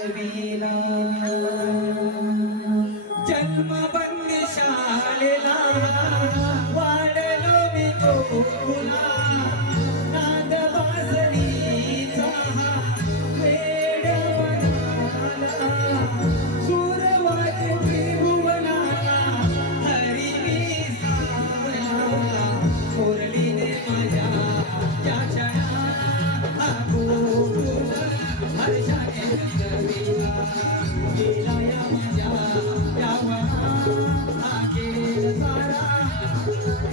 سبيلا